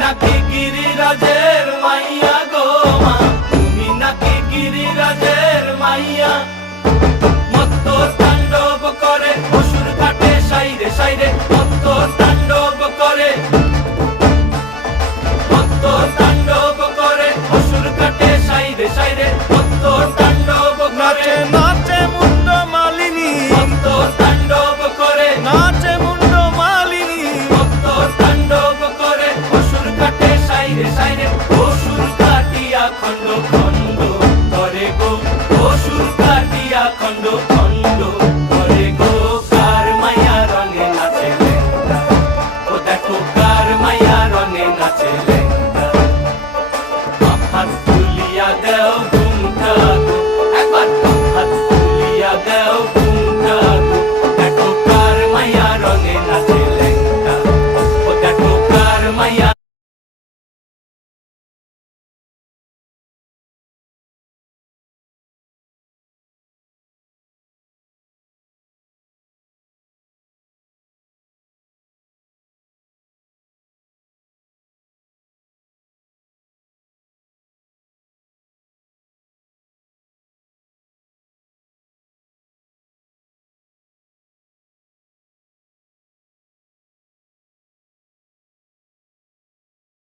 নাকি গিরিরাজের মাইয়া গো মা, তুমি নাকি গিরিরাজের মাইয়া। মত্ত তাণ্ডব করে অসুর ঘাটে সাইরে সাইরে, মত্ত তাণ্ডব করে